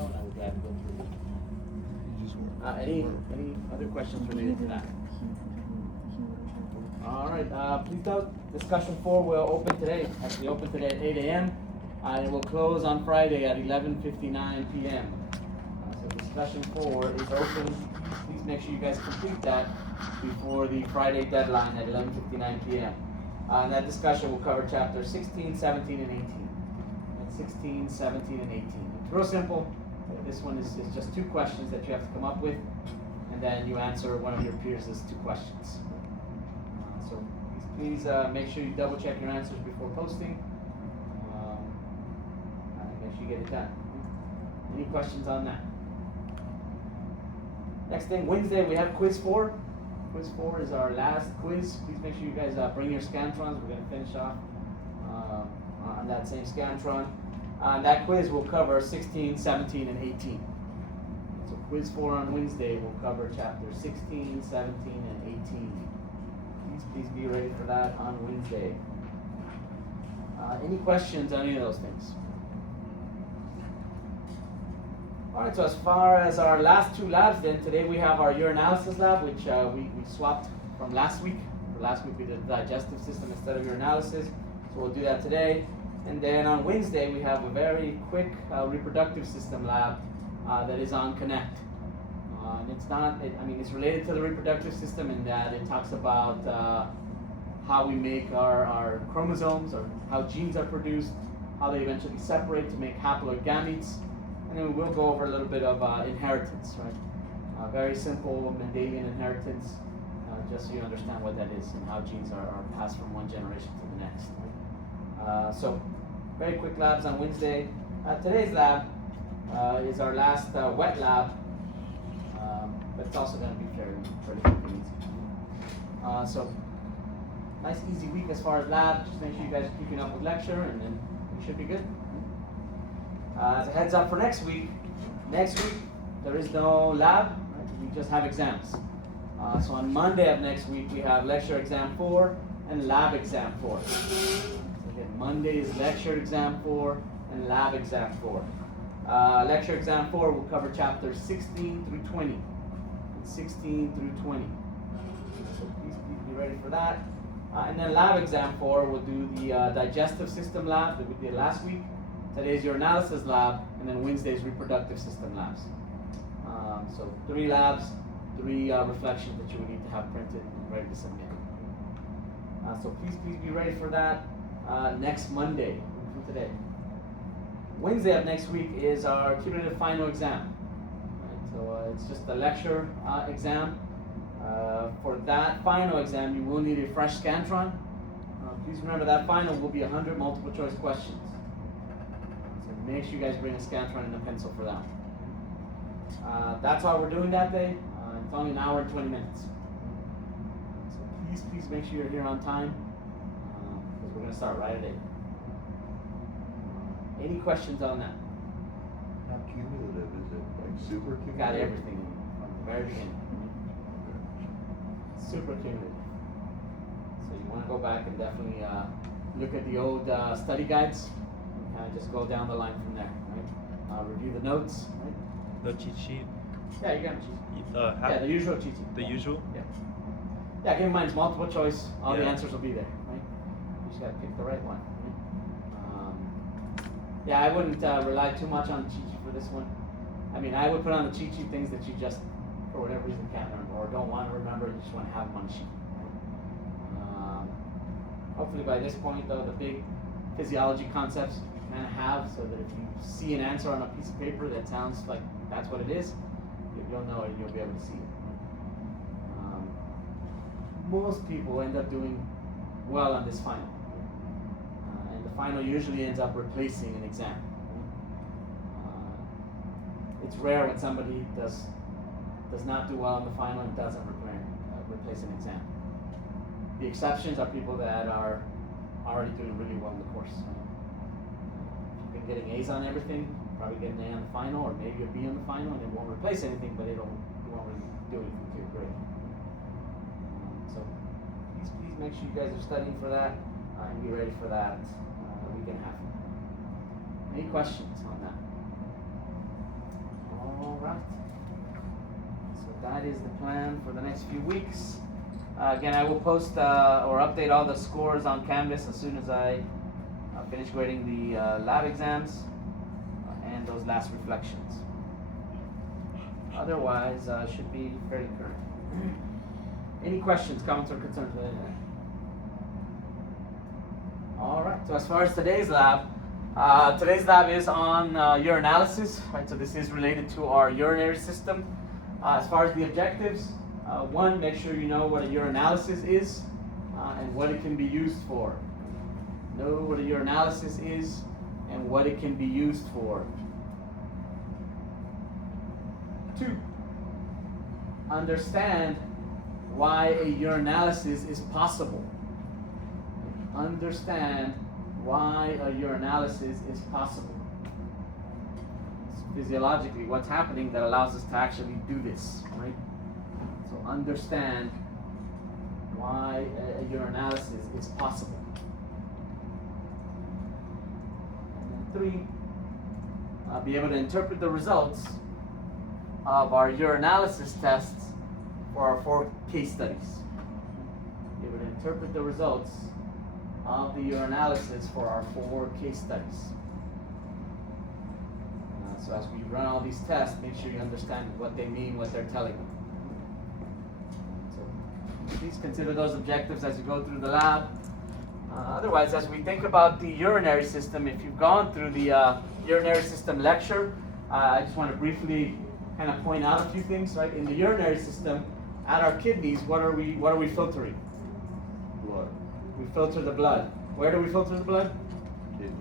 email, and I would glad to go through it. Any other questions related to that? All right, please note, discussion 4 will open today. Actually, open today at 8 a.m. And it will close on Friday at 11:59 p.m. So discussion 4 is open. Please make sure you guys complete that before the Friday deadline at 11:59 p.m. And that discussion will cover chapters 16, 17, and 18. And 16, 17, and 18. It's real simple. This one is just 2 questions that you have to come up with, and then you answer one of your peers' 2 questions. So please make sure you double check your answers before posting. And make sure you get it done. Any questions on that? Next thing, Wednesday we have quiz 4. Quiz 4 is our last quiz. Please make sure you guys bring your Scantrons. We're going to finish off on that same Scantron. That quiz will cover 16, 17, and 18. So quiz 4 on Wednesday will cover chapters 16, 17, and 18. Please be ready for that on Wednesday. Any questions on any of those things? Alright, so as far as our last 2 labs, then today we have our urinalysis lab, which we swapped from last week. Last week we did the digestive system instead of urinalysis, so we'll do that today. And then on Wednesday we have a very quick reproductive system lab that is on Connect. And it's related to the reproductive system in that it talks about how we make our chromosomes, or how genes are produced, how they eventually separate to make haploid gametes. And then we will go over a little bit of inheritance, right? Very simple Mendelian inheritance, just so you understand what that is and how genes are passed from one generation to the next. Right? So, very quick labs on Wednesday. Today's lab is our last wet lab, but it's also going to be fairly quick and easy. So, nice easy week as far as lab. Just make sure you guys are keeping up with lecture, and then we should be good. As a heads up for next week there is no lab, right? We just have exams. So on Monday of next week we have lecture exam 4 and lab exam 4. So again, Monday is lecture exam 4 and lab exam 4. Lecture exam 4 will cover chapters 16 through 20. 16 through 20. So please be ready for that. And then lab exam 4 will do the digestive system lab that we did last week. Today's urinalysis lab, and then Wednesday's reproductive system labs. So 3 labs, 3 reflections that you would need to have printed and ready to submit. So please be ready for that next Monday from today. Wednesday of next week is our cumulative final exam. Right? So it's just a lecture exam. For that final exam, you will need a fresh Scantron. Please remember that final will be 100 multiple choice questions. Make sure you guys bring a Scantron and a pencil for that. That's all we're doing that day. It's only an hour and 20 minutes. So please make sure you're here on time, because we're going to start right at 8. Any questions on that? How cumulative is it? Like super cumulative? Got everything from the very beginning. Super cumulative. So you want to go back and definitely look at the old study guides. Just go down the line from there, right? Review the notes, right? The cheat sheet. Yeah, you got a cheat sheet. The usual cheat sheet. The usual? Yeah. Yeah, keep in mind it's multiple choice. All the Yeah. answers will be there, right? You just gotta pick the right one. Right? Yeah, I wouldn't rely too much on the cheat sheet for this one. I mean, I would put on the cheat sheet things that you just, for whatever reason, can't remember or don't want to remember. You just want to have them on the sheet. Right? Hopefully by this point, though, the big physiology concepts kind of have, so that if you see an answer on a piece of paper that sounds like that's what it is, you'll know it, you'll be able to see it. Most people end up doing well on this final. And the final usually ends up replacing an exam. It's rare when somebody does not do well on the final and doesn't replace an exam. The exceptions are people that are already doing really well in the course. Getting A's on everything, probably get an A on the final, or maybe a B on the final, and it won't replace anything, but it won't really do anything to your grade. So please make sure you guys are studying for that and be ready for that week and a half. Any questions on that? that is the plan for the next few weeks. Again, I will post or update all the scores on Canvas as soon as I finish grading the lab exams and those last reflections. Otherwise, should be fairly current. Any questions, comments, or concerns? All right. So as far as today's lab is on urinalysis, right? So this is related to our urinary system. As far as the objectives, one, make sure you know what a urinalysis is and what it can be used for. Know what a urinalysis is and what it can be used for. 2, understand why a urinalysis is possible. Understand why a urinalysis is possible. It's physiologically what's happening that allows us to actually do this, right? So understand why a urinalysis is possible. And then 3, be able to interpret the results of our urinalysis tests for our 4 case studies. Be able to interpret the results of the urinalysis for our 4 case studies. So as we run all these tests, make sure you understand what they mean, what they're telling you. So please consider those objectives as you go through the lab. Otherwise, as we think about the urinary system, if you've gone through the urinary system lecture, I just want to briefly kind of point out a few things, right? In the urinary system, at our kidneys, what are we filtering? Blood. We filter the blood. Where do we filter the blood? Kidney.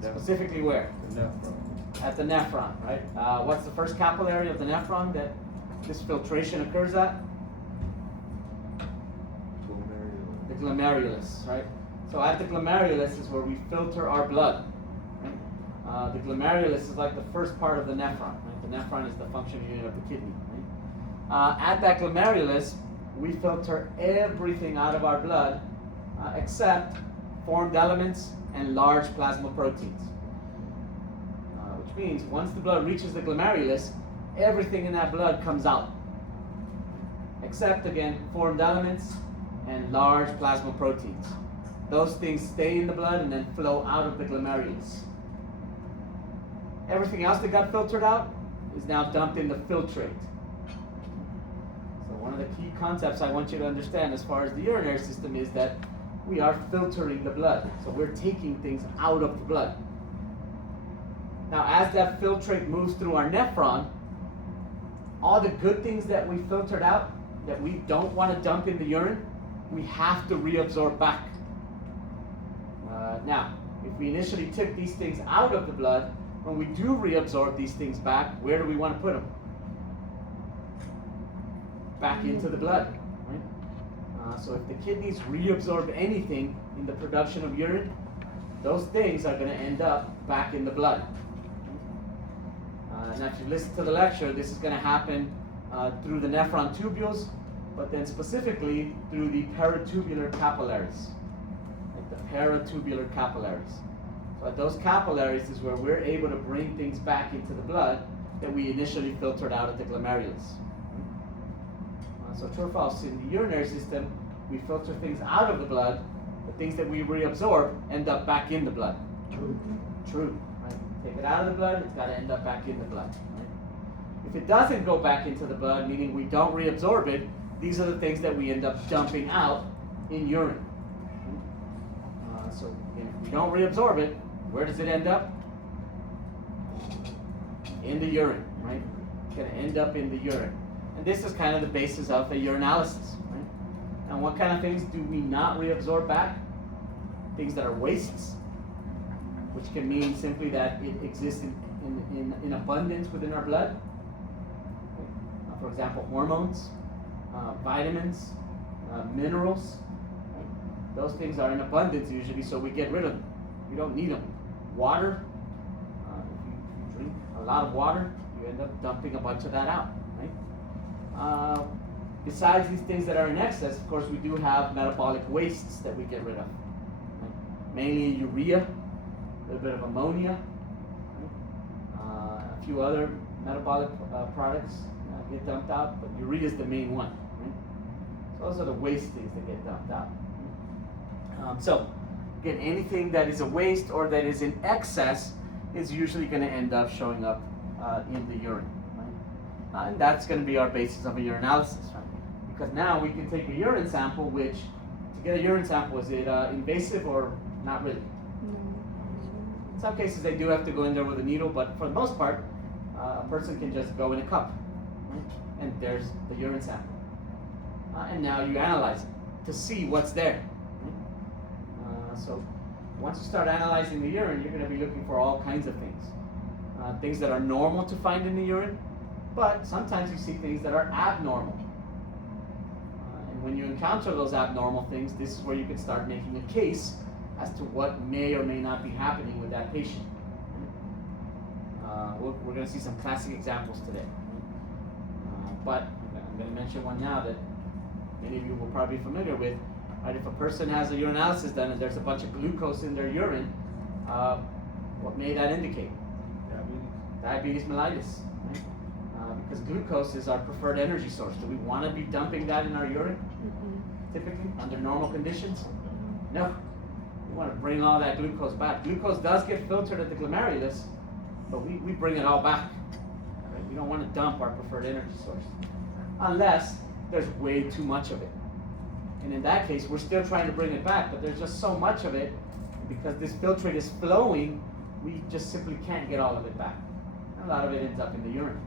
Specifically where? The nephron. At the nephron, right? What's the first capillary of the nephron that this filtration occurs at? Glomerulus. The glomerulus, right? So at the glomerulus is where we filter our blood. Right? The glomerulus is like the first part of the nephron. Right? The nephron is the functioning unit of the kidney. Right? At that glomerulus, we filter everything out of our blood except formed elements and large plasma proteins. Which means once the blood reaches the glomerulus, everything in that blood comes out. Except, again, formed elements and large plasma proteins. Those things stay in the blood and then flow out of the glomerulus. Everything else that got filtered out is now dumped in the filtrate. So one of the key concepts I want you to understand as far as the urinary system is that we are filtering the blood. So we're taking things out of the blood. Now as that filtrate moves through our nephron, all the good things that we filtered out, that we don't want to dump in the urine, we have to reabsorb back. Now, if we initially took these things out of the blood, when we do reabsorb these things back, where do we want to put them? Back into the blood. Right? So if the kidneys reabsorb anything in the production of urine, those things are going to end up back in the blood. Now if you listen to the lecture, this is going to happen through the nephron tubules, but then specifically through the peritubular capillaries. Like the peritubular capillaries. So at those capillaries is where we're able to bring things back into the blood that we initially filtered out at the glomerulus. So true or false, in the urinary system, we filter things out of the blood, the things that we reabsorb end up back in the blood. True. True. Right? Take it out of the blood, it's got to end up back in the blood. Right? If it doesn't go back into the blood, meaning we don't reabsorb it, these are the things that we end up dumping out in urine. So again, if we don't reabsorb it, where does it end up? In the urine, right? It's going to end up in the urine. And this is kind of the basis of a urinalysis, right? Now, what kind of things do we not reabsorb back? Things that are wastes, which can mean simply that it exists in abundance within our blood. For example, hormones, vitamins, minerals. Those things are in abundance usually, so we get rid of them. We don't need them. Water, if you drink a lot of water, you end up dumping a bunch of that out, right? Besides these things that are in excess, of course, we do have metabolic wastes that we get rid of. Right? Mainly urea, a little bit of ammonia, right? A few other metabolic products get dumped out, but urea is the main one. Right? So those are the waste things that get dumped out. So again, anything that is a waste or that is in excess is usually going to end up showing up in the urine. Right? And that's going to be our basis of a urinalysis. Right? Because now we can take a urine sample, which to get a urine sample, is it invasive or not really? In some cases they do have to go in there with a needle, but for the most part, a person can just go in a cup, right? And there's the urine sample. And now you analyze it to see what's there. Right? So once you start analyzing the urine, you're going to be looking for all kinds of things. Things that are normal to find in the urine, but sometimes you see things that are abnormal. And when you encounter those abnormal things, this is where you can start making a case as to what may or may not be happening with that patient. We're going to see some classic examples today. But I'm going to mention one now that many of you will probably be familiar with. Right? If a person has a urinalysis done and there's a bunch of glucose in their urine, what may that indicate? Diabetes mellitus. Right? Because glucose is our preferred energy source. Do we want to be dumping that in our urine? Typically, under normal conditions? No. We want to bring all that glucose back. Glucose does get filtered at the glomerulus, but we bring it all back. Right? We don't want to dump our preferred energy source. Unless there's way too much of it. And in that case, we're still trying to bring it back, but there's just so much of it, because this filtrate is flowing, we just simply can't get all of it back. And a lot of it ends up in the urine,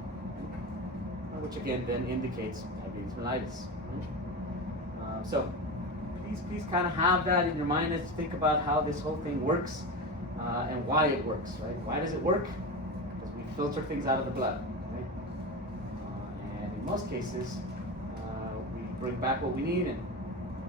which again then indicates diabetes mellitus. So please kind of have that in your mind as you think about how this whole thing works and why it works, right? Why does it work? Because we filter things out of the blood, right? And in most cases, we bring back what we need and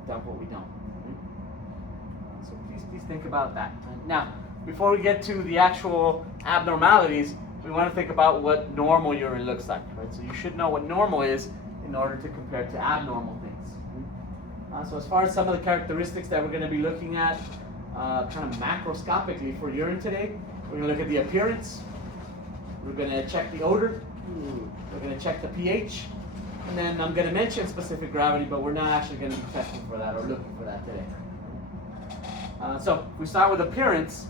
dump what we don't. Right? So please think about that. Right? Now, before we get to the actual abnormalities, we want to think about what normal urine looks like, right? So you should know what normal is in order to compare to abnormal things. So as far as some of the characteristics that we're going to be looking at kind of macroscopically for urine today, we're going to look at the appearance, we're going to check the odor, we're going to check the pH, and then I'm going to mention specific gravity, but we're not actually going to be testing for that or looking for that today. So if we start with appearance,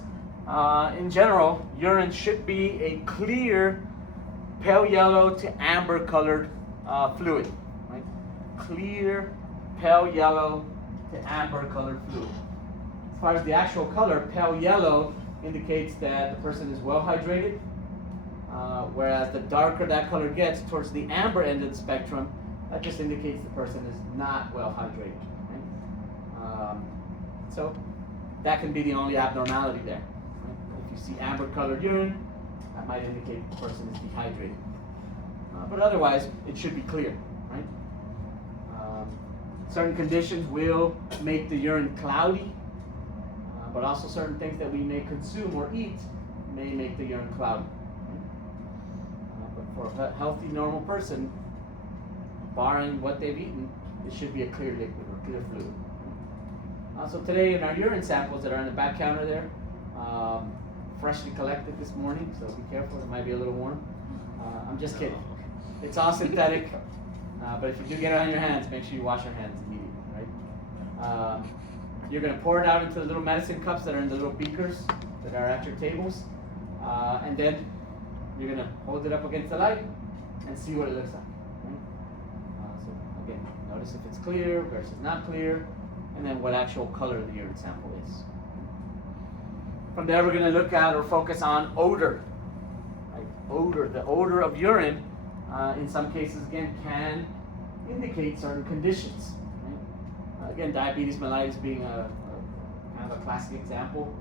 in general, urine should be a clear, pale yellow to amber colored fluid. Right? Clear, pale yellow to amber colored fluid. As far as the actual color, pale yellow indicates that the person is well hydrated, whereas the darker that color gets towards the amber end of the spectrum, that just indicates the person is not well hydrated. Right? So that can be the only abnormality there. Right? If you see amber colored urine, that might indicate the person is dehydrated. But otherwise, it should be clear. Right? Certain conditions will make the urine cloudy, but also certain things that we may consume or eat may make the urine cloudy. But for a healthy, normal person, barring what they've eaten, it should be a clear liquid or clear fluid. So today in our urine samples that are on the back counter there, freshly collected this morning, so be careful, it might be a little warm. I'm just kidding. It's all synthetic. But if you do get it on your hands, make sure you wash your hands immediately, right? You're going to pour it out into the little medicine cups that are in the little beakers that are at your tables. And then you're going to hold it up against the light and see what it looks like. Right? So again, notice if it's clear versus not clear, and then what actual color the urine sample is. From there, we're going to look at or focus on odor. Right? Odor, the odor of urine. In some cases, again, can indicate certain conditions. Right? Again, diabetes mellitus being a kind of a classic example.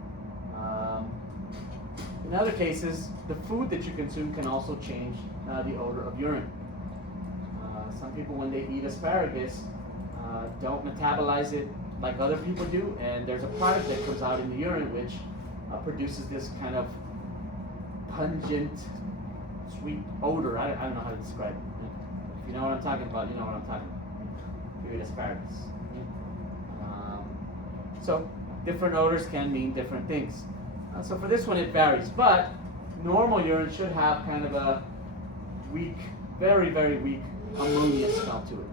In other cases, the food that you consume can also change the odor of urine. Some people, when they eat asparagus, don't metabolize it like other people do, and there's a product that comes out in the urine which produces this kind of pungent, sweet odor. I don't know how to describe it. If you know what I'm talking about, you know what I'm talking about. You eat asparagus. So different odors can mean different things. So for this one it varies, but normal urine should have kind of a weak, very, very weak ammonia smell to it.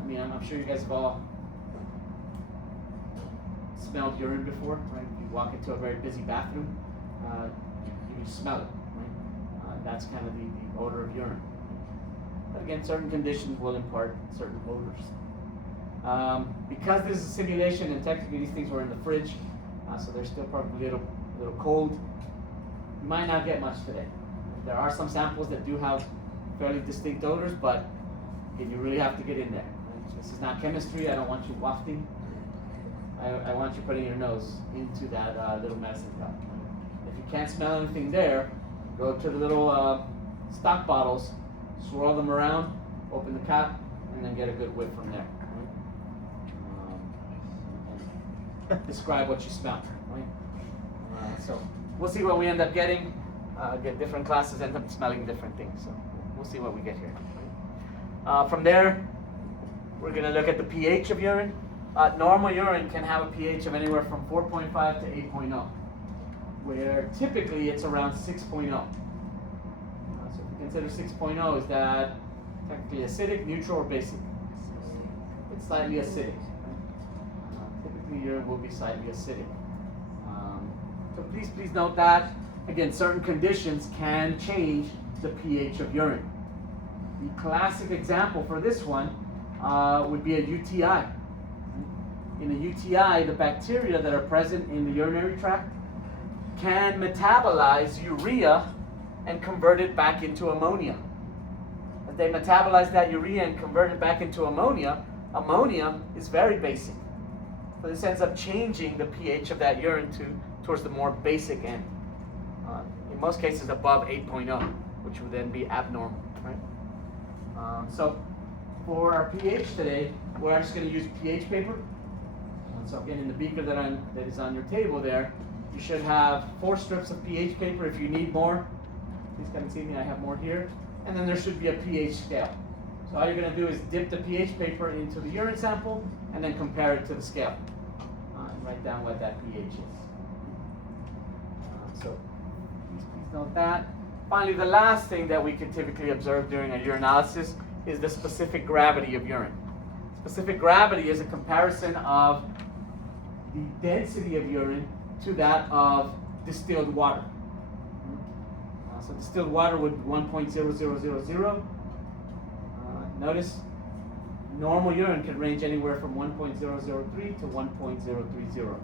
I mean, I'm sure you guys have all smelled urine before, right? If you walk into a very busy bathroom, you smell it, right? That's kind of the odor of urine. But again, certain conditions will impart certain odors. Because this is a simulation and technically these things were in the fridge, so they're still probably a little cold, you might not get much today. There are some samples that do have fairly distinct odors, but again, you really have to get in there. Right? This is not chemistry. I don't want you wafting. I want you putting your nose into that little medicine cup. If you can't smell anything there, go to the little stock bottles, swirl them around, open the cap, and then get a good whiff from there. Right? Describe what you smell. Right? So we'll see what we end up getting. Get different classes end up smelling different things. So we'll see what we get here. From there, we're going to look at the pH of urine. Normal urine can have a pH of anywhere from 4.5 to 8.0, where typically it's around 6.0. So if you consider 6.0, is that technically acidic, neutral, or basic? It's slightly acidic. Typically urine will be slightly acidic. So please note that. Again, certain conditions can change the pH of urine. The classic example for this one would be a UTI. In a UTI, the bacteria that are present in the urinary tract can metabolize urea and convert it back into ammonia. As they metabolize that urea and convert it back into ammonia, ammonia is very basic. So this ends up changing the pH of that urine towards the more basic end. In most cases above 8.0, which would then be abnormal. Right? So for our pH today, we're just going to use pH paper. So again, in the beaker that is on your table there, you should have 4 strips of pH paper. If you need more, please come and see me. I have more here. And then there should be a pH scale. So all you're going to do is dip the pH paper into the urine sample and then compare it to the scale. And write down what that pH is. So please note that. Finally, the last thing that we can typically observe during a urinalysis is the specific gravity of urine. Specific gravity is a comparison of the density of urine to that of distilled water. So distilled water would be 1.0000. Notice normal urine can range anywhere from 1.003 to 1.030.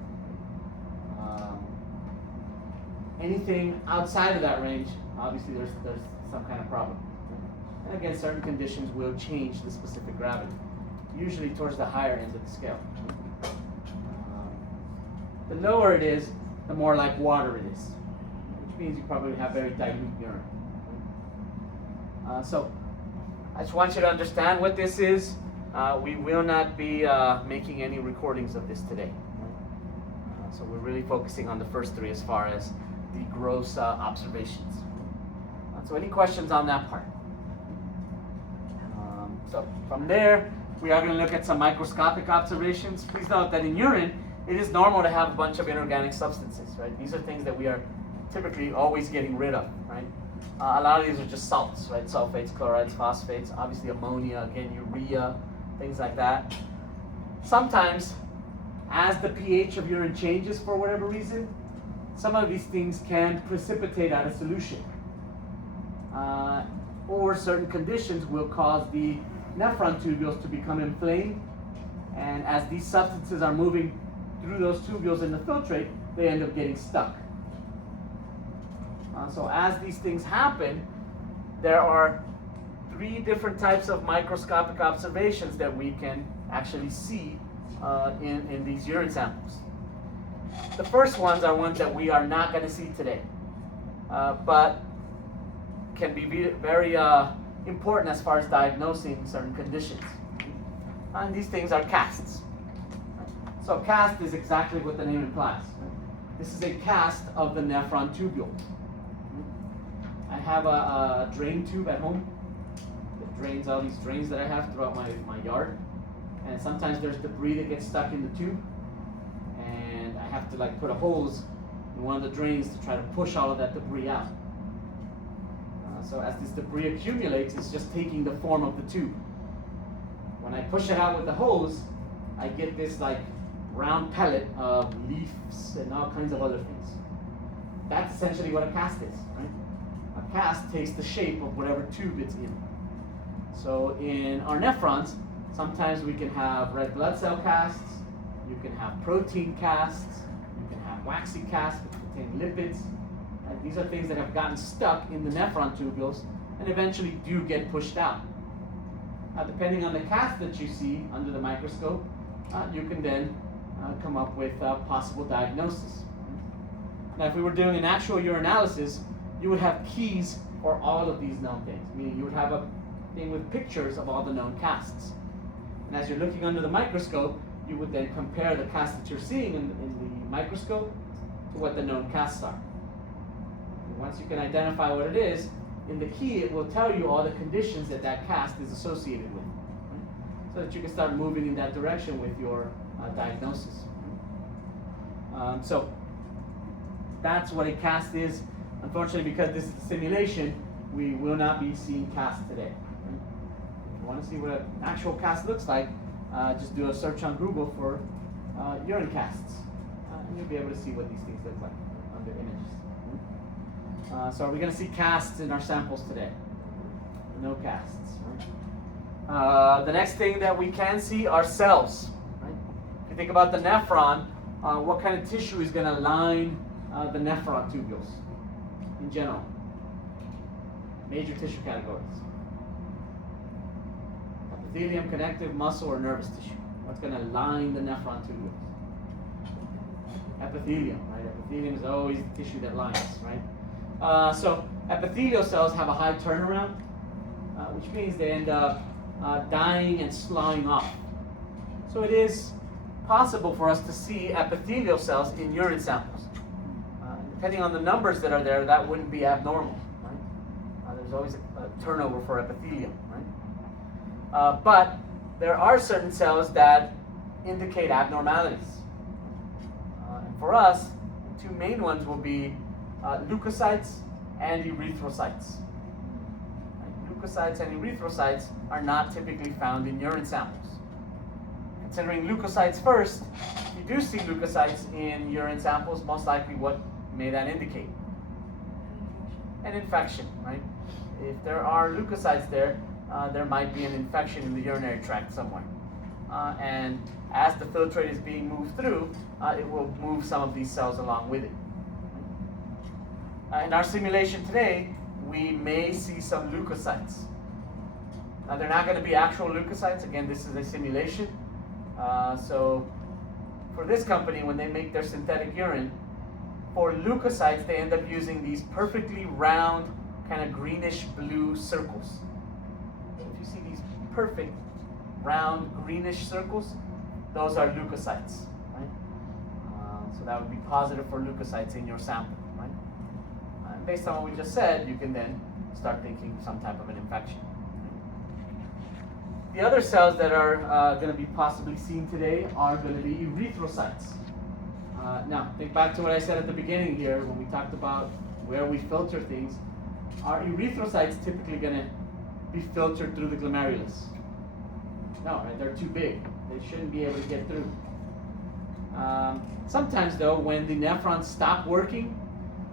Anything outside of that range, obviously there's some kind of problem. And again, certain conditions will change the specific gravity, usually towards the higher end of the scale. The lower it is, the more like water it is, which means you probably have very dilute urine. So I just want you to understand what this is. We will not be making any recordings of this today. So we're really focusing on the first 3 as far as the gross observations. So any questions on that part? So from there, we are going to look at some microscopic observations. Please note that in urine, it is normal to have a bunch of inorganic substances, right? These are things that we are typically always getting rid of, right? A lot of these are just salts, right? Sulfates, chlorides, phosphates, obviously ammonia, again, urea, things like that. Sometimes, as the pH of urine changes for whatever reason, some of these things can precipitate out of solution. Or certain conditions will cause the nephron tubules to become inflamed, and as these substances are moving through those tubules in the filtrate, they end up getting stuck. So as these things happen, there are 3 different types of microscopic observations that we can actually see in these urine samples. The first ones are ones that we are not going to see today, but can be very important as far as diagnosing certain conditions. And these things are casts. So a cast is exactly what the name implies. This is a cast of the nephron tubule. I have a drain tube at home that drains all these drains that I have throughout my yard. And sometimes there's debris that gets stuck in the tube. And I have to put a hose in one of the drains to try to push all of that debris out. So as this debris accumulates, it's just taking the form of the tube. When I push it out with the hose, I get this like round pellet of leaves and all kinds of other things. That's essentially what a cast is, right? A cast takes the shape of whatever tube it's in. So in our nephrons, sometimes we can have red blood cell casts, you can have protein casts, you can have waxy casts which contain lipids. And these are things that have gotten stuck in the nephron tubules and eventually do get pushed out. Now, depending on the cast that you see under the microscope, you can then come up with possible diagnosis. Now, if we were doing an actual urinalysis, you would have keys for all of these known things, meaning you would have a thing with pictures of all the known casts. And as you're looking under the microscope, you would then compare the cast that you're seeing in the microscope to what the known casts are. And once you can identify what it is, in the key it will tell you all the conditions that that cast is associated with, right? So that you can start moving in that direction with your diagnosis. So that's what a cast is. Unfortunately, because this is a simulation, we will not be seeing casts today. Right? If you want to see what an actual cast looks like, just do a search on Google for urine casts, and you'll be able to see what these things look like under images. So are we going to see casts in our samples today? No casts. Right? The next thing that we can see are cells. Right? If you think about the nephron, what kind of tissue is going to line the nephron tubules in general? Major tissue categories. Epithelium, connective, muscle, or nervous tissue. What's going to line the nephron tubules? Epithelium, right? Epithelium is always the tissue that lines, right? So epithelial cells have a high turnaround, which means they end up dying and sloughing off. So it is possible for us to see epithelial cells in urine samples. Depending on the numbers that are there, that wouldn't be abnormal, right? There's always a turnover for epithelium, right? But there are certain cells that indicate abnormalities. And for us, the two main ones will be leukocytes and erythrocytes. Right? Leukocytes and erythrocytes are not typically found in urine samples. Considering leukocytes first, if you do see leukocytes in urine samples, most likely what may that indicate? An infection, right? If there are leukocytes there, there might be an infection in the urinary tract somewhere. And as the filtrate is being moved through, it will move some of these cells along with it. In our simulation today, we may see some leukocytes. Now, they're not going to be actual leukocytes. Again, this is a simulation. So for this company, when they make their synthetic urine, for leukocytes, they end up using these perfectly round, kind of greenish blue circles. So if you see these perfect, round, greenish circles, those are leukocytes, right? So that would be positive for leukocytes in your sample, right? And based on what we just said, you can then start thinking some type of an infection. The other cells that are going to be possibly seen today are going to be erythrocytes. Now, think back to what I said at the beginning here when we talked about where we filter things. Are erythrocytes typically going to be filtered through the glomerulus? No, right? They're too big. They shouldn't be able to get through. Sometimes, though, when the nephrons stop working,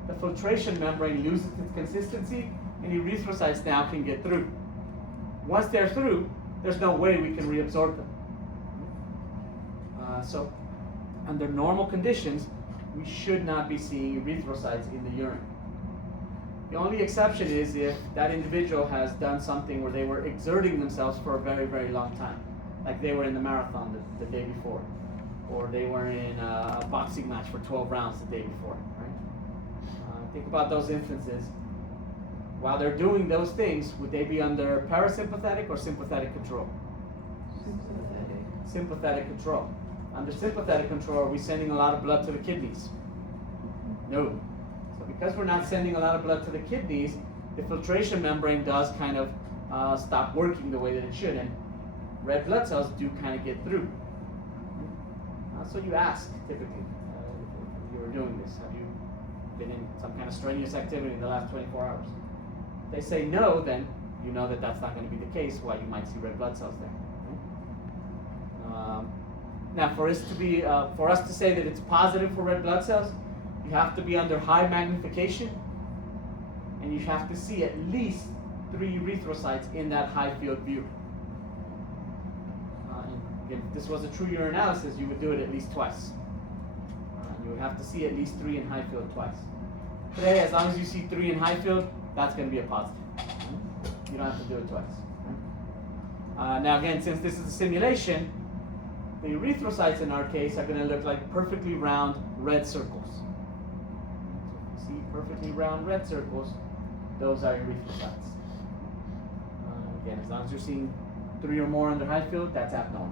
the filtration membrane loses its consistency, and erythrocytes now can get through. Once they're through, there's no way we can reabsorb them. So, under normal conditions, we should not be seeing erythrocytes in the urine. The only exception is if that individual has done something where they were exerting themselves for a very, very long time. Like they were in the marathon the day before, or they were in a boxing match for 12 rounds the day before, right? Think about those instances. While they're doing those things, would they be under parasympathetic or sympathetic control? Sympathetic control. Under sympathetic control, are we sending a lot of blood to the kidneys? No. So because we're not sending a lot of blood to the kidneys, the filtration membrane does kind of stop working the way that it should, and red blood cells do kind of get through. So you ask, typically, if you were doing this, have you been in some kind of strenuous activity in the last 24 hours? They say no, then you know that that's not going to be the case, why you might see red blood cells there. Now, for us to say that it's positive for red blood cells, you have to be under high magnification, and you have to see at least 3 erythrocytes in that high field view. And again, if this was a true urinalysis, you would do it at least twice. You would have to see at least 3 in high field twice. Today, as long as you see 3 in high field, that's going to be a positive. You don't have to do it twice. Now again, since this is a simulation, the erythrocytes in our case are going to look like perfectly round red circles. So if you see perfectly round red circles, those are erythrocytes. Again, as long as you're seeing 3 or more under high field, that's abnormal.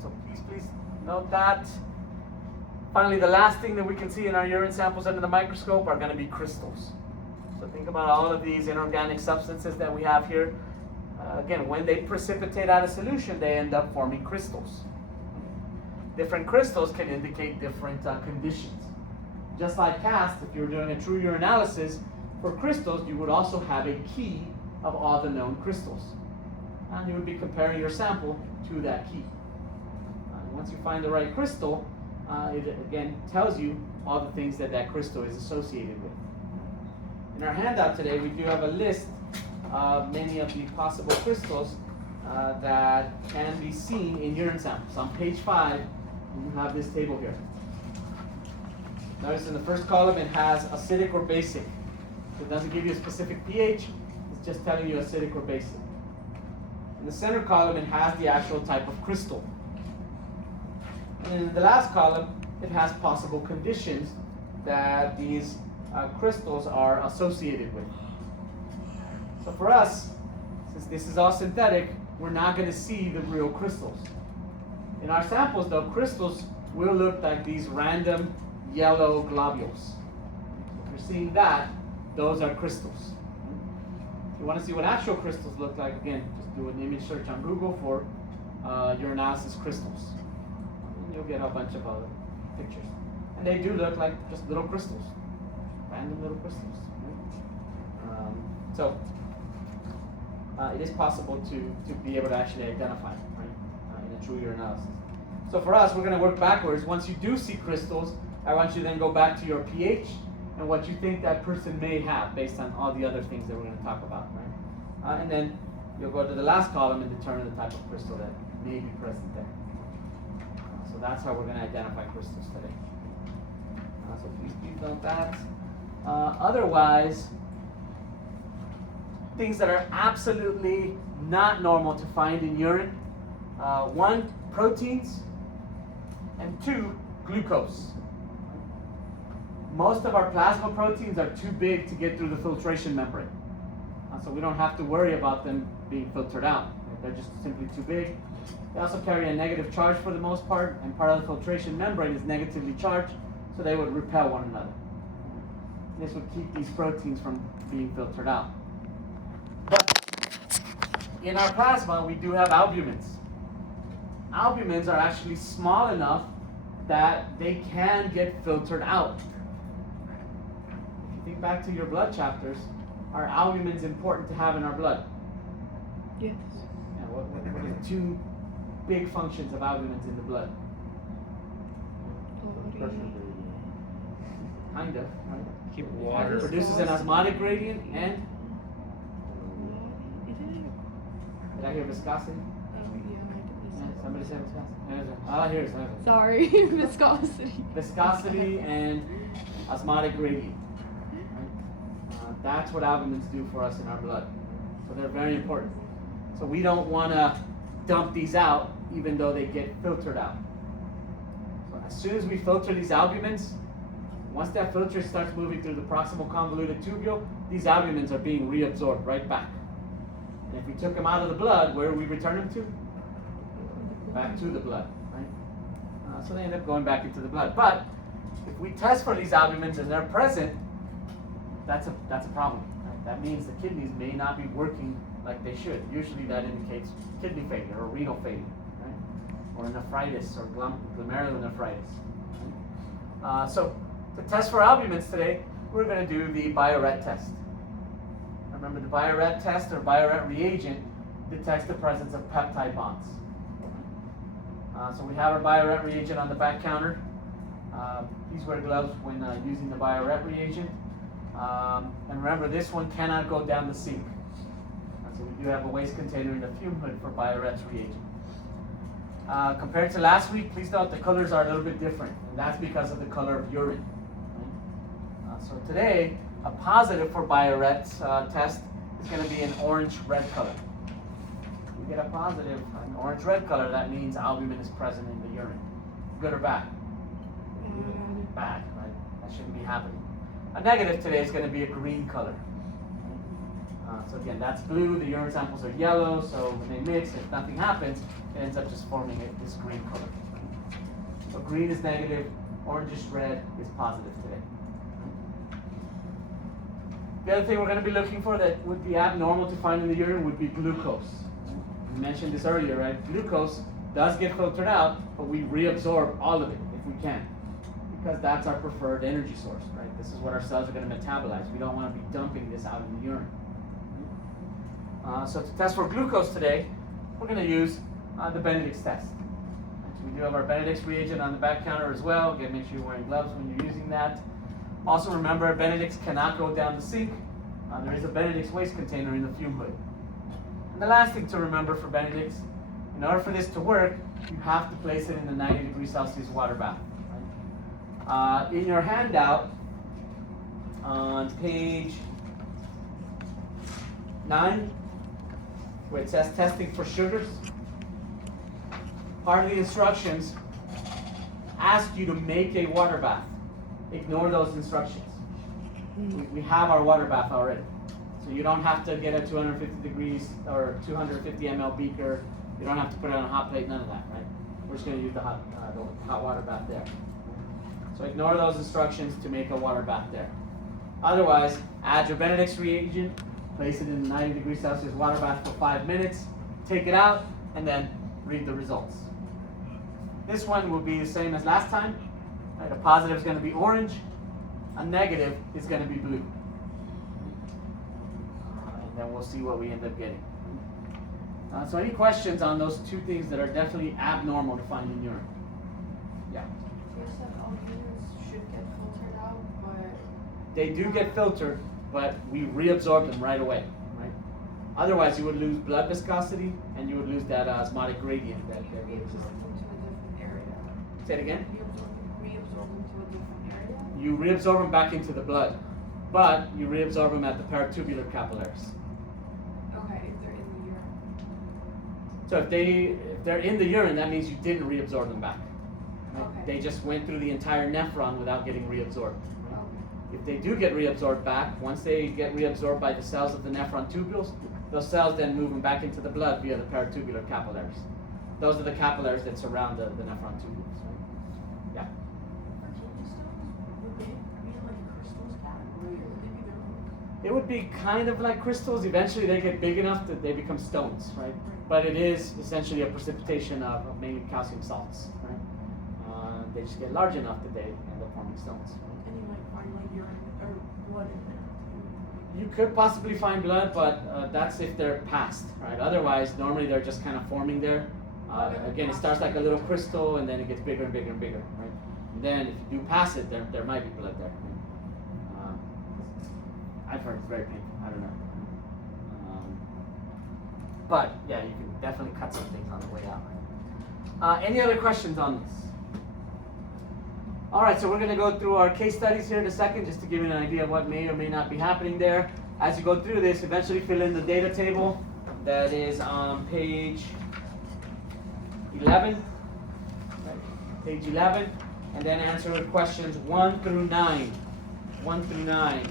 So please note that. Finally, the last thing that we can see in our urine samples under the microscope are going to be crystals. So think about all of these inorganic substances that we have here. Again, when they precipitate out of solution, they end up forming crystals. Different crystals can indicate different conditions. Just like CAST, if you were doing a true urinalysis, for crystals, you would also have a key of all the known crystals. And you would be comparing your sample to that key. Once you find the right crystal, it again tells you all the things that that crystal is associated with. In our handout today, we do have a list of many of the possible crystals that can be seen in urine samples. On page 5, you have this table here. Notice in the first column it has acidic or basic. It doesn't give you a specific pH, it's just telling you acidic or basic. In the center column it has the actual type of crystal. And in the last column it has possible conditions that these crystals are associated with. So for us, since this is all synthetic, we're not going to see the real crystals. In our samples though, crystals will look like these random yellow globules. If you're seeing that, those are crystals. If you want to see what actual crystals look like, again, just do an image search on Google for urinalysis crystals. And you'll get a bunch of other pictures. And they do look like just little crystals. Random little crystals. So it is possible to be able to actually identify right, in a true urinalysis. So for us, we're going to work backwards. Once you do see crystals, I want you to then go back to your pH and what you think that person may have based on all the other things that we're going to talk about. Right? And then you'll go to the last column and determine the type of crystal that may be present there. So that's how we're going to identify crystals today. So please note that. Otherwise, things that are absolutely not normal to find in urine. 1, proteins, and 2, glucose. Most of our plasma proteins are too big to get through the filtration membrane. So we don't have to worry about them being filtered out. They're just simply too big. They also carry a negative charge for the most part, and part of the filtration membrane is negatively charged, so they would repel one another. This would keep these proteins from being filtered out. But in our plasma, we do have albumins. Albumins are actually small enough that they can get filtered out. If you think back to your blood chapters, are albumins important to have in our blood? Yes. Yeah, what are 2 big functions of albumins in the blood? Kind of, right? Keep water. It produces an osmotic gradient and, did I hear viscosity? Yeah, somebody said viscosity. All I hear is Sorry, viscosity. Viscosity and osmotic gradient. Right? That's what albumins do for us in our blood. So they're very important. So we don't want to dump these out even though they get filtered out. So as soon as we filter these albumins, once that filter starts moving through the proximal convoluted tubule, these albumins are being reabsorbed right back. And if we took them out of the blood, where do we return them to? Back to the blood, right? So they end up going back into the blood. But if we test for these albumins and they're present, that's a problem. Right? That means the kidneys may not be working like they should. Usually that indicates kidney failure or renal failure, right? Or nephritis or glomerulonephritis. Right? So to test for albumins today, we're going to do the Bio-Ret test. Remember, the Biuret test or Biuret reagent detects the presence of peptide bonds. So we have our Biuret reagent on the back counter. Please wear gloves when using the Biuret reagent. And remember, this one cannot go down the sink. So we do have a waste container in the fume hood for Biuret's reagent. Compared to last week, please note the colors are a little bit different, and that's because of the color of urine. So today, a positive for Biuret's test is going to be an orange-red color. If we get a positive, an orange-red color, that means albumin is present in the urine. Good or bad? Bad, right? That shouldn't be happening. A negative today is going to be a green color. So again, that's blue, the urine samples are yellow, so when they mix, if nothing happens, it ends up just forming this green color. So green is negative, orangish red is positive today. The other thing we're going to be looking for that would be abnormal to find in the urine would be glucose. We mentioned this earlier, right? Glucose does get filtered out, but we reabsorb all of it if we can, because that's our preferred energy source, right? This is what our cells are going to metabolize. We don't want to be dumping this out in the urine. So to test for glucose today, we're going to use the Benedict's test. So we do have our Benedict's reagent on the back counter as well. Again, make sure you're wearing gloves when you're using that. Also remember, Benedict's cannot go down the sink. There is a Benedict's waste container in the fume hood. And the last thing to remember for Benedict's, in order for this to work, you have to place it in the 90 degrees Celsius water bath. Right? In your handout, on page 9, where it says testing for sugars, part of the instructions ask you to make a water bath. Ignore those instructions. We have our water bath already. So you don't have to get a 250 degrees or 250 ml beaker. You don't have to put it on a hot plate, none of that, right? We're just going to use the hot water bath there. So ignore those instructions to make a water bath there. Otherwise, add your Benedict's reagent, place it in the 90 degrees Celsius water bath for 5 minutes, take it out, and then read the results. This one will be the same as last time. Right, a positive is going to be orange, a negative is going to be blue. And then we'll see what we end up getting. So any questions on those two things that are definitely abnormal to find in urine? Yeah? You said all units should get filtered out, but... They do get filtered, but we reabsorb them right away. Right? Otherwise, you would lose blood viscosity, and you would lose that osmotic gradient that You exists. reabsorb them to a different area. Say it again? Reabsorb them to a different area? You reabsorb them back into the blood, but you reabsorb them at the paratubular capillaries. Okay, if they're in the urine. So if they're in the urine, that means you didn't reabsorb them back. Right? Okay. They just went through the entire nephron without getting reabsorbed. Right? Okay. If they do get reabsorbed back, once they get reabsorbed by the cells of the nephron tubules, those cells then move them back into the blood via the paratubular capillaries. Those are the capillaries that surround the nephron tubules. Right? Yeah. For kidney stones, would they be in like a crystals category, or would they be their own? It would be kind of like crystals. Eventually they get big enough that they become stones, right? But it is essentially a precipitation of mainly calcium salts, right? They just get large enough that they end up forming stones. Right? And you might find like urine or blood in there. You could possibly find blood, but that's if they're passed, right? Otherwise, normally they're just kind of forming there. Again, it starts like a little crystal, and then it gets bigger and bigger and bigger, right? And then if you do pass it, there might be blood there. Right? I've heard it's very painful. I don't know. But yeah, you can definitely cut some things on the way out. Right? Any other questions on this? All right, so we're going to go through our case studies here in a second, just to give you an idea of what may or may not be happening there. As you go through this, eventually fill in the data table that is on page 11. Right, page 11, and then answer questions 1 through 9. 1 through 9.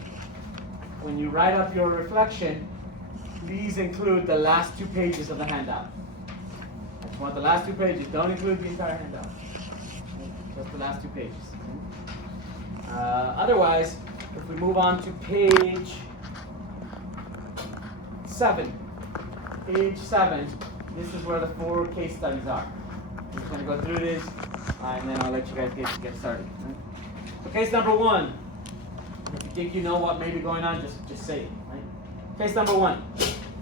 When you write up your reflection, please include the last 2 pages of the handout. I just want the last 2 pages. Don't include the entire handout. Just the last 2 pages. Otherwise, if we move on to page 7. Page 7, this is where the 4 case studies are. I'm just going to go through this, and then I'll let you guys get started. Right? So case number 1. If you think you know what may be going on, just say it. Right? Case number 1.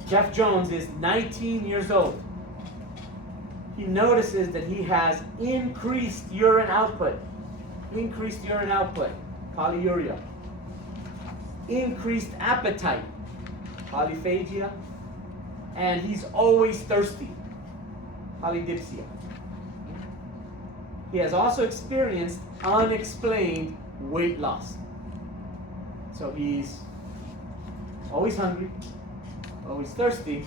Jeff Jones is 19 years old. He notices that he has increased urine output. Increased urine output, polyuria. Increased appetite, polyphagia. And he's always thirsty, polydipsia. He has also experienced unexplained weight loss. So he's always hungry, always thirsty,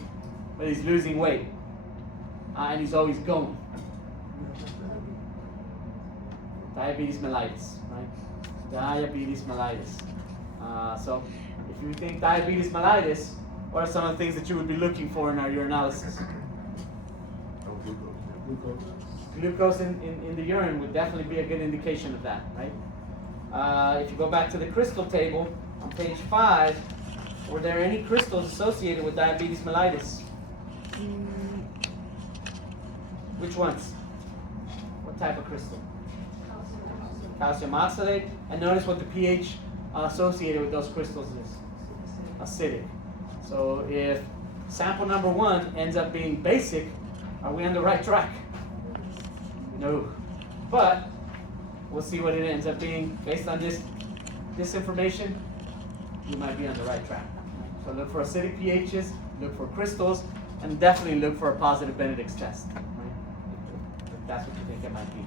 but he's losing weight. And he's always going. Diabetes mellitus, right? Diabetes mellitus. So if you think diabetes mellitus, what are some of the things that you would be looking for in our urinalysis? Oh, glucose. Glucose in the urine would definitely be a good indication of that, right? If you go back to the crystal table on page 5, were there any crystals associated with diabetes mellitus? Which ones? What type of crystal? Calcium oxalate. And notice what the pH associated with those crystals is. Acidic. So if sample number 1 ends up being basic, are we on the right track? No. But we'll see what it ends up being. Based on this information, you might be on the right track. So look for acidic pHs, look for crystals, and definitely look for a positive Benedict's test. Right? If that's what you think it might be.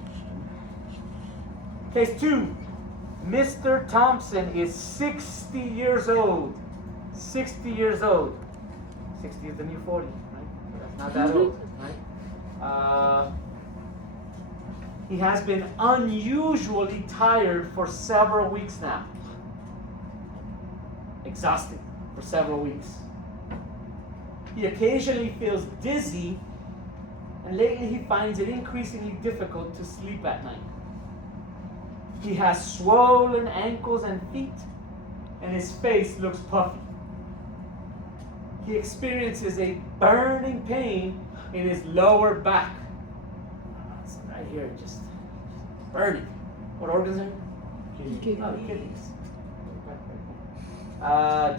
Case 2. Mr. Thompson is 60 years old. 60 years old. 60 is the new 40, right? That's not that old, right? He has been unusually tired for several weeks now. Exhausted for several weeks. He occasionally feels dizzy, and lately he finds it increasingly difficult to sleep at night. He has swollen ankles and feet, and his face looks puffy. He experiences a burning pain in his lower back. So right here, just burning. What organs are Kidneys. Oh, the kidneys.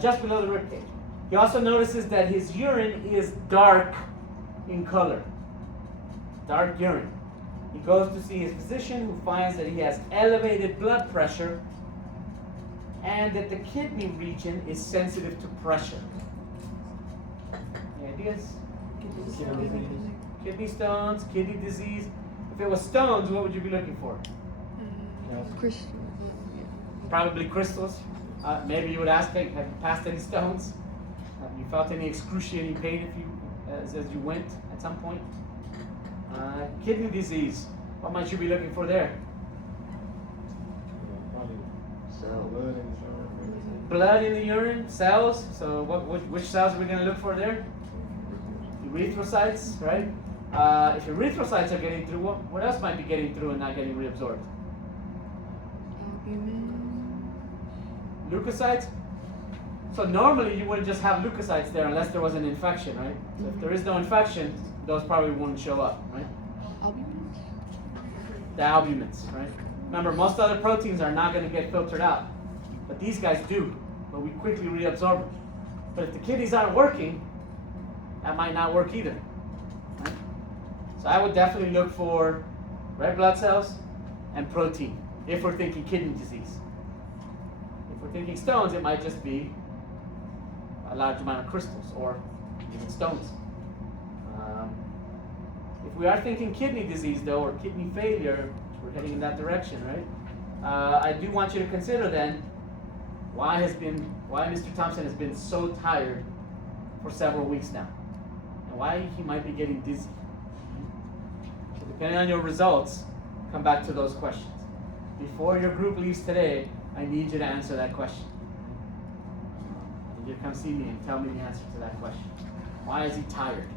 Just below the ribcage. He also notices that his urine is dark in color. Dark urine. He goes to see his physician, who finds that he has elevated blood pressure and that the kidney region is sensitive to pressure. Any ideas? Kidney stones, kidney disease. If it was stones, what would you be looking for? Crystal. Probably crystals. Maybe you would ask, hey, have you passed any stones? Have you felt any excruciating pain as you went at some point? Kidney disease. What might you be looking for there? Blood in the urine, cells. So which cells are we going to look for there? Erythrocytes, right? If erythrocytes are getting through, what else might be getting through and not getting reabsorbed? Leukocytes. So normally you wouldn't just have leukocytes there unless there was an infection, right? So if there is no infection, those probably won't show up, right? Albumins? The albumins, right? Remember, most other proteins are not going to get filtered out, but these guys do, but we quickly reabsorb them. But if the kidneys aren't working, that might not work either, right? So I would definitely look for red blood cells and protein if we're thinking kidney disease. If we're thinking stones, it might just be a large amount of crystals or even stones. If we are thinking kidney disease, though, or kidney failure, we're heading in that direction, right? I do want you to consider then why Mr. Thompson has been so tired for several weeks now, and why he might be getting dizzy. So depending on your results, come back to those questions. Before your group leaves today, I need you to answer that question. I need you to come see me and tell me the answer to that question. Why is he tired?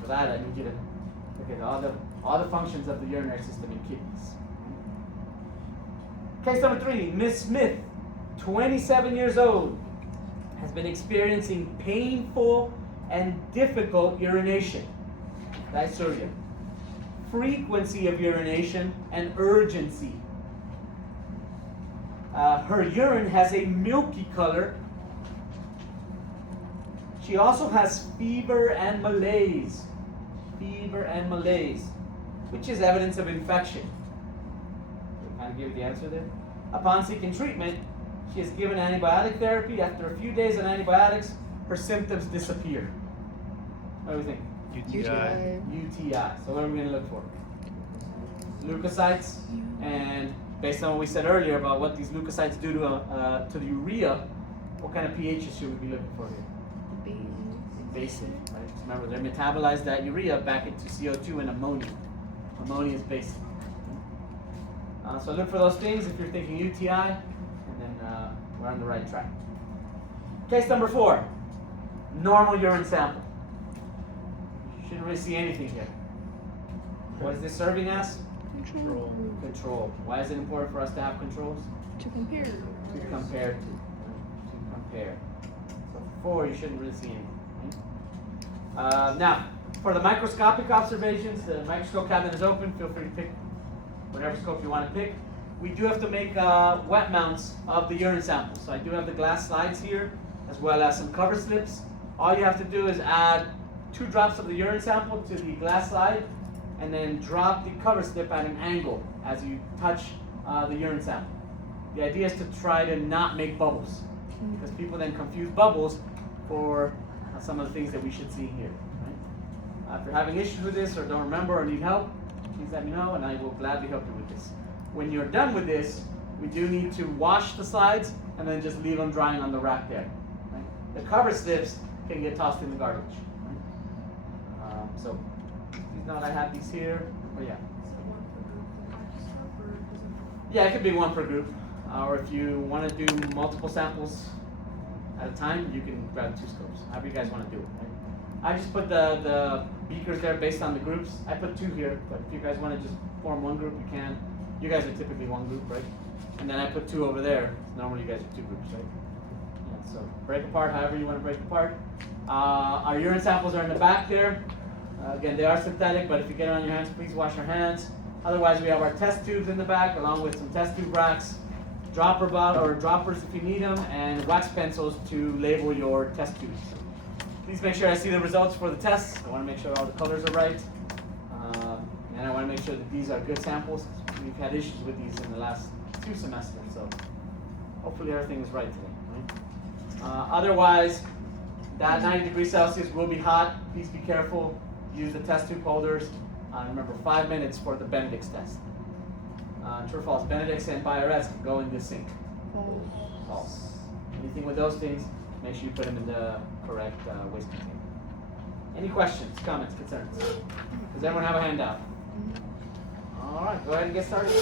For that, I need you to look at all the functions of the urinary system and kidneys. Case number 3, Miss Smith, 27 years old, has been experiencing painful and difficult urination, dysuria, frequency of urination, and urgency. Her urine has a milky color. She also has fever and malaise. Fever and malaise, which is evidence of infection. I kind of give you the answer there. Upon seeking treatment, she is given antibiotic therapy. After a few days on antibiotics, her symptoms disappear. What do we think? UTI. UTI. So what are we going to look for? Leukocytes. And based on what we said earlier about what these leukocytes do to the urea, what kind of pHs should we be looking for here? Basic. Right? Just remember, they metabolize that urea back into CO2 and ammonia. Ammonia is basic. So look for those things if you're thinking UTI, and then we're on the right track. Case number 4, normal urine sample. You shouldn't really see anything here. What is this serving as? Control. Control. Why is it important for us to have controls? To compare. To compare to. To compare. So 4, you shouldn't really see anything. Right? Now, for the microscopic observations, the microscope cabinet is open. Feel free to pick whatever scope you want to pick. We do have to make wet mounts of the urine samples. So I do have the glass slides here, as well as some cover slips. All you have to do is add 2 drops of the urine sample to the glass slide, and then drop the cover slip at an angle as you touch the urine sample. The idea is to try to not make bubbles, because people then confuse bubbles for some of the things that we should see here. Right? If you're having issues with this, or don't remember, or need help, please let me know, and I will gladly help you with this. When you're done with this, we do need to wash the slides and then just leave them drying on the rack there. Right? The cover slips can get tossed in the garbage. Right? So please note I have these here. Oh yeah. Is it one per group for microscope, or does it? Yeah, it could be 1 per group. Or if you want to do multiple samples at a time, you can grab 2 scopes. However you guys want to do it. Right? I just put the beakers there based on the groups. I put 2 here, but if you guys want to just form 1 group, you can. You guys are typically 1 group, right? And then I put 2 over there. Normally you guys are 2 groups, right? Yeah, so break apart however you want to break apart. Our urine samples are in the back there. Again, they are synthetic, but if you get it on your hands, please wash your hands. Otherwise, we have our test tubes in the back, along with some test tube racks, dropper bottle or droppers if you need them, and wax pencils to label your test tubes. Please make sure I see the results for the tests. I want to make sure all the colors are right. And I want to make sure that these are good samples. We've had issues with these in the last 2 semesters, so hopefully everything is right today. Right? Otherwise, that 90 degrees Celsius will be hot. Please be careful. Use the test tube holders. Remember, 5 minutes for the Benedict's test. True or false? Benedict's and Biorez can go in this sink. False. Anything with those things, make sure you put them in the correct waste container. Any questions, comments, concerns? Does everyone have a handout? All right, go ahead and get started.